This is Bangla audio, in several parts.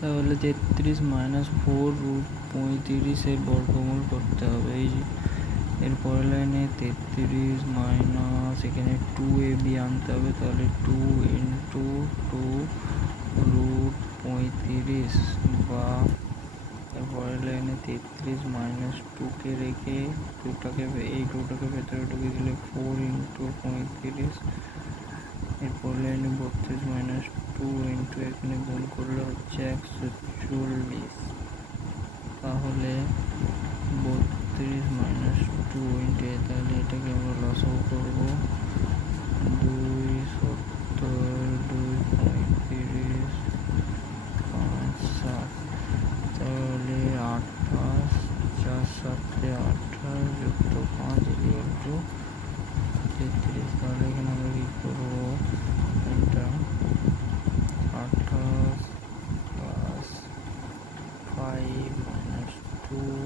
তাহলে 33 - 4 √35 বর্গমূল করতে হবে। এই যে এর পরের লাইনে 33 মাইনাস এখানে 2ab আনতে হবে, তাহলে 2 × 2 √35 বা এর পরের লাইনে 33 - 2কে রেখে এই 2টাকে ভেতরে ঢুকে দিলে 4 × 35। এরপর লাইনে 32 - 2 এখানে গুণ করলে হচ্ছে 140। তাহলে 32 - 2 তাহলে এটাকে আমরা লসাগু করবো। 2 70, 2 35, 5 60, তাহলে 28, 4 7 28 যুক্ত 5 = 33। তাহলে এখানে আমরা কি করবো, এটা 28 + 5 - 2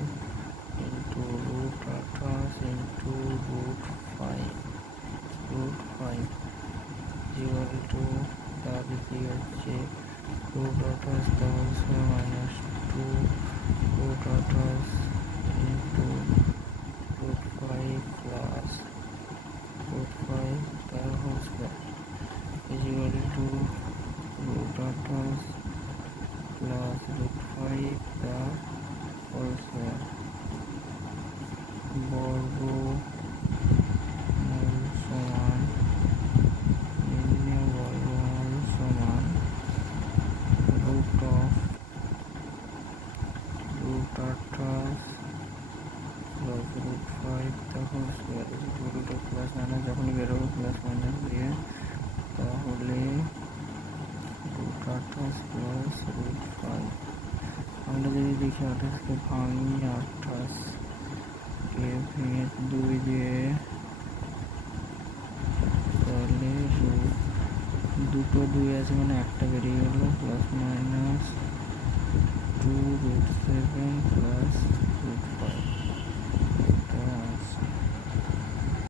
× √28 × √5 তাহলে কি হচ্ছে √28 - 2 √28 × √5 প্লাস √5 তার হোল স্কয়ার √28 প্লাস √5 তার হোল স্কয়ার বর্গমূল সমান নির্ণয় বর্গমূল সমান √28 প্লাস √5 তার হোল স্কয়ার প্লাস মাইনাস যখনই বেরোবে প্লাস মাইনাস দিয়ে, তাহলে √28 প্লাস √5। আমরা যদি দেখি 28কে ভাঙি, 28কে ভেঙে 2 দিয়ে, তাহলে দুটো 2 আছে মানে একটা বেরিয়ে গেল, প্লাস মাইনাস 2 √7 প্লাস √5।